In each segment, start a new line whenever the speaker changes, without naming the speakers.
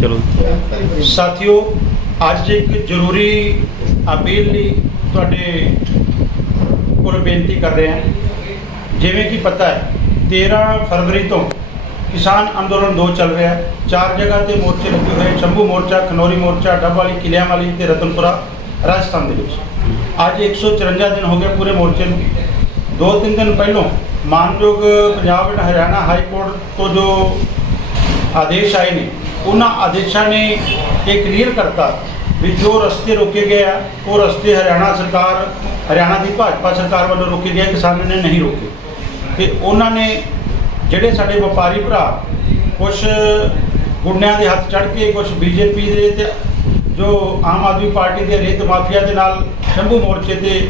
ਚਲੋ।
ਸਾਥੀਓ, ਅੱਜ ਇੱਕ ਜ਼ਰੂਰੀ ਅਪੀਲ ਲਈ ਤੁਹਾਡੇ ਕੋਲ ਬੇਨਤੀ ਕਰ ਰਹੇ ਹਾਂ। ਜਿਵੇਂ ਕਿ ਪਤਾ ਹੈ 13 ਫਰਵਰੀ ਤੋਂ ਕਿਸਾਨ ਅੰਦੋਲਨ ਦੋ ਚੱਲ ਰਿਹਾ ਹੈ। ਚਾਰ ਜਗ੍ਹਾ ਤੇ ਮੋਰਚੇ ਲੱਗੇ ਹੋਏ ਸ਼ੰਭੂ ਮੋਰਚਾ, ਖਨੌਰੀ ਮੋਰਚਾ, ਡੱਬ ਵਾਲੀ, ਕਿਲਿਆਂ ਵਾਲੀ ਤੇ ਰਤਨਪੁਰਾ, ਰਾਜਸਥਾਨ ਦੇ ਵਿੱਚ। ਅੱਜ 154 ਦਿਨ ਹੋ ਗਏ ਪੂਰੇ ਮੋਰਚੇ ਨੂੰ। ਦੋ ਤਿੰਨ ਦਿਨ ਪਹਿਲਾਂ ਮਾਨਯੋਗ Punjab and Haryana high court ਤੋਂ ਜੋ ਆਦੇਸ਼ ਆਏ ਨੇ ਉਹਨਾਂ ਆਦੇਸ਼ਾਂ ਨੇ ਇਹ ਕਲੀਅਰ ਕਰਤਾ ਵੀ ਜੋ ਰਸਤੇ ਰੋਕੇ ਗਏ ਆ ਉਹ ਰਸਤੇ ਹਰਿਆਣਾ ਸਰਕਾਰ ਹਰਿਆਣਾ ਦੀ ਭਾਜਪਾ ਸਰਕਾਰ ਵੱਲੋਂ ਰੋਕੇ ਗਏ ਕਿਸਾਨਾਂ ਨੇ ਨਹੀਂ ਰੋਕੇ ਤੇ ਉਹਨਾਂ ਨੇ ਜਿਹੜੇ ਸਾਡੇ ਵਪਾਰੀ ਭਰਾ ਕੁਝ ਗੁੰਡਿਆਂ ਦੇ ਹੱਥ ਚੜ ਕੇ ਕੁਝ ਬੀਜੇਪੀ ਦੇ ਤੇ ਜੋ ਆਮ ਆਦਮੀ ਪਾਰਟੀ ਦੇ ਰੇਤ ਮਾਫੀਆ ਦੇ ਨਾਲ ਸ਼ੰਭੂ ਮੋਰਚੇ ਤੇ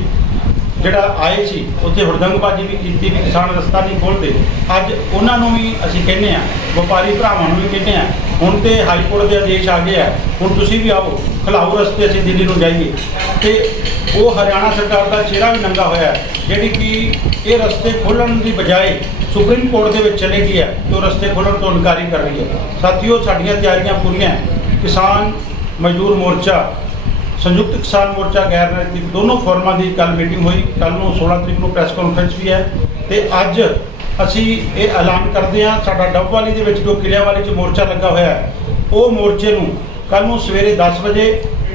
ਜਿਹੜਾ ਆਏ ਸੀ, ਉੱਥੇ ਹੁੜਦੰਗਬਾਜ਼ੀ ਵੀ ਕੀਤੀ, ਵੀ ਕਿਸਾਨ ਰਸਤਾ ਨਹੀਂ ਖੋਲ੍ਹਦੇ। ਅੱਜ ਉਹਨਾਂ ਨੂੰ ਵੀ ਅਸੀਂ ਕਹਿੰਦੇ ਆ ਵਪਾਰੀ ਭਰਾਵਾਂ ਨੂੰ ਵੀ ਕਹਿੰਦੇ ਆ ਹੁਣ ਤੇ ਹਾਈ ਕੋਰਟ ਦੇ ਆਦੇਸ਼ ਆ ਗਏ ਆ, ਹੁਣ ਤੁਸੀਂ ਵੀ ਆਓ ਖਲਾਓ ਰਸਤੇ, ਅਸੀਂ ਦਿੱਲੀ ਨੂੰ ਜਾਈਏ। ਤੇ ਉਹ ਹਰਿਆਣਾ ਸਰਕਾਰ ਦਾ ਚਿਹਰਾ ਵੀ ਨੰਗਾ ਹੋਇਆ ਜਿਹੜੀ ਕਿ ਇਹ ਰਸਤੇ ਖੋਲ੍ਹਣ ਦੀ ਬਜਾਏ ਸੁਪਰੀਮ ਕੋਰਟ ਦੇ ਵਿੱਚ ਚਲੇ ਗਈ ਹੈ ਤੇ ਉਹ ਰਸਤੇ ਖੋਲ੍ਹਣ ਤੋਂ ਇਨਕਾਰੀ ਕਰ ਰਹੀ ਹੈ। ਸਾਥੀਓ, ਸਾਡੀਆਂ ਤਿਆਰੀਆਂ ਪੂਰੀਆਂ ਕਿਸਾਨ ਮਜ਼ਦੂਰ ਮੋਰਚਾ ਸੰਯੁਕਤ ਕਿਸਾਨ ਮੋਰਚਾ ਗੈਰ ਰਾਜਨੀਤਿਕ ਦੋਨੋਂ ਫੋਰਮਾਂ ਦੀ ਕੱਲ ਮੀਟਿੰਗ ਹੋਈ। ਕੱਲ ਨੂੰ 16 ਤਰੀਕ ਨੂੰ ਪ੍ਰੈਸ ਕਾਨਫਰੰਸ ਵੀ ਹੈ। ਤੇ ਅੱਜ ਅਸੀਂ ਇਹ ਐਲਾਨ ਕਰਦੇ ਹਾਂ, ਸਾਡਾ ਡੱਬ ਵਾਲੀ ਦੇ ਵਿੱਚ ਜੋ ਕਿਲਿਆਂ ਵਾਲੀ 'ਚ ਮੋਰਚਾ ਲੱਗਾ ਹੋਇਆ ਹੈ, ਉਹ ਮੋਰਚੇ ਨੂੰ ਕੱਲ ਨੂੰ ਸਵੇਰੇ 10 ਵਜੇ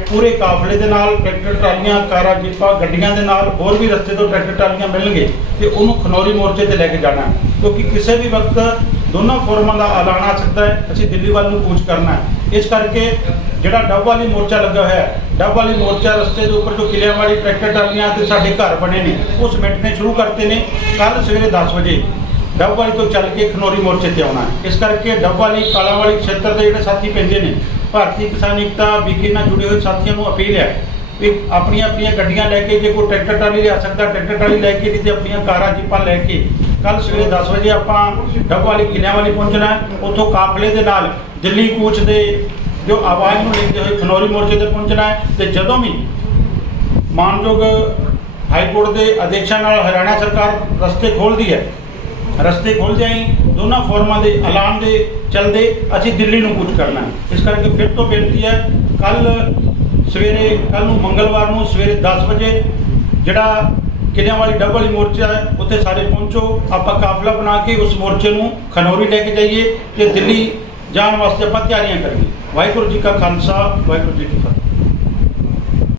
ਪੂਰੇ ਕਾਫਲੇ ਦੇ ਨਾਲ, ਟਰੈਕਟਰ ਟਰਾਲੀਆਂ, ਕਾਰਾਂ, ਜੀਪਾਂ, ਗੱਡੀਆਂ ਦੇ ਨਾਲ ਹੋਰ ਵੀ ਰਸਤੇ ਤੋਂ ਟਰੈਕਟਰ ਟਰਾਲੀਆਂ ਮਿਲਣਗੇ ਤੇ ਉਹਨੂੰ ਖਨੌਰੀ ਮੋਰਚੇ ਤੇ ਲੈ ਕੇ ਜਾਣਾ ਕਿਉਂਕਿ ਕਿਸੇ ਵੀ ਵਕਤ ਦੋਨਾਂ ਫੋਰਮਾਂ ਦਾ ਐਲਾਨ ਆ ਸਕਦਾ ਹੈ। ਅਸੀਂ ਦਿੱਲੀ ਵੱਲ ਨੂੰ ਕੂਚ ਕਰਨਾ ਹੈ। ਇਸ ਕਰਕੇ ਜਿਹੜਾ ਡੱਬ ਵਾਲੀ ਮੋਰਚਾ ਲੱਗਾ ਹੋਇਆ ਹੈ, ਡੱਬ ਵਾਲੀ ਮੋਰਚਾ ਰਸਤੇ ਦੇ ਉੱਪਰ ਜੋ ਕਿਲਿਆਂ ਵਾਲੀ ਟਰੈਕਟਰ ਟਰਾਲੀਆਂ ਤੇ ਸਾਡੇ ਘਰ ਬਣੇ ਨੇ, ਉਹ ਸਮੇਟਣੇ ਸ਼ੁਰੂ ਕਰਤੇ ਨੇ ਕੱਲ ਸਵੇਰੇ 10 ਵਜੇ ਡੱਬ ਵਾਲੀ ਤੋਂ ਚੱਲ ਕੇ ਖਨੌਰੀ ਮੋਰਚੇ ਤੇ ਆਉਣਾ ਹੈ। ਇਸ ਕਰਕੇ ਡੱਬ ਵਾਲੀ ਕਾਲਾ ਵਾਲੀ ਖੇਤਰ ਦੇ ਜਿਹੜੇ ਸਾਥੀ ਪੈਂਦੇ ਨੇ, ਭਾਰਤੀ ਕਿਸਾਨ ਏਕਤਾ, ਬੀਕੇ ਨਾਲ ਜੁੜੇ ਹੋਏ ਸਾਥੀਆਂ ਨੂੰ ਅਪੀਲ ਹੈ ਵੀ ਆਪਣੀਆਂ ਆਪਣੀਆਂ ਗੱਡੀਆਂ ਲੈ ਕੇ, ਜੇ ਕੋਈ ਟਰੈਕਟਰ ਟਰਾਲੀ ਲਿਆ ਸਕਦਾ, ਟਰੈਕਟਰ ਟਰਾਲੀ ਲੈ ਕੇ ਨਹੀਂ ਤੇ ਆਪਣੀਆਂ ਕਾਰਾਂ ਜੀਪਾਂ ਲੈ ਕੇ। ਕੱਲ ਸਵੇਰੇ 10 ਵਜੇ ਆਪਾਂ ਡੱਬ ਵਾਲੀ ਕਿਲਿਆਂ ਵਾਲੀ ਪਹੁੰਚਣਾ ਉੱਥੋਂ ਕਾਫਲੇ ਦੇ ਨਾਲ ਦਿੱਲੀ ਕੂਚ ਦੇ ਜੋ ਆਵਾਜ਼ ਨੂੰ ਲੈਂਦੇ ਹੋਏ ਖਨੌਰੀ ਮੋਰਚੇ ਤੇ ਪਹੁੰਚਣਾ ਹੈ ਤੇ ਜਦੋਂ ਵੀ ਮਾਨਯੋਗ ਹਾਈ ਕੋਰਟ ਦੇ ਆਦੇਸ਼ਾਂ ਨਾਲ ਹਰਿਆਣਾ ਸਰਕਾਰ ਰਸਤੇ ਖੋਲ੍ਹਦੀ ਹੈ, ਰਸਤੇ ਖੁੱਲ ਜਾਈ ਦੋਨਾਂ ਫੋਰਮਾਂ ਦੇ ਐਲਾਨ ਦੇ ਚਲਦੇ ਅਸੀਂ ਦਿੱਲੀ ਨੂੰ ਕੂਚ ਕਰਨਾ ਇਸ ਕਰਕੇ ਫਿਰ ਤੋਂ ਬੇਨਤੀ ਹੈ ਕੱਲ ਸਵੇਰੇ ਕੱਲ ਨੂੰ ਮੰਗਲਵਾਰ ਨੂੰ ਸਵੇਰੇ 10 ਵਜੇ ਜਿਹੜਾ ਕਿਲਿਆਂ ਵਾਲੀ ਡੱਬ ਵਾਲੀ ਮੋਰਚਾ ਹੈ, ਉੱਥੇ ਸਾਰੇ ਪਹੁੰਚੋ। ਆਪਾਂ ਕਾਫਲਾ ਬਣਾ ਕੇ ਉਸ ਮੋਰਚੇ ਨੂੰ ਖਨੌਰੀ ਲੈ ਕੇ ਜਾਈਏ ਤੇ ਦਿੱਲੀ ਜਾਣ ਵਾਸਤੇ ਆਪਾਂ ਤਿਆਰੀਆਂ ਕਰੀਏ। ਵਾਹਿਗੁਰੂ ਜੀ ਕਾ ਖਾਲਸਾ, ਵਾਹਿਗੁਰੂ ਜੀ ਕੀ ਫਤਿਹ।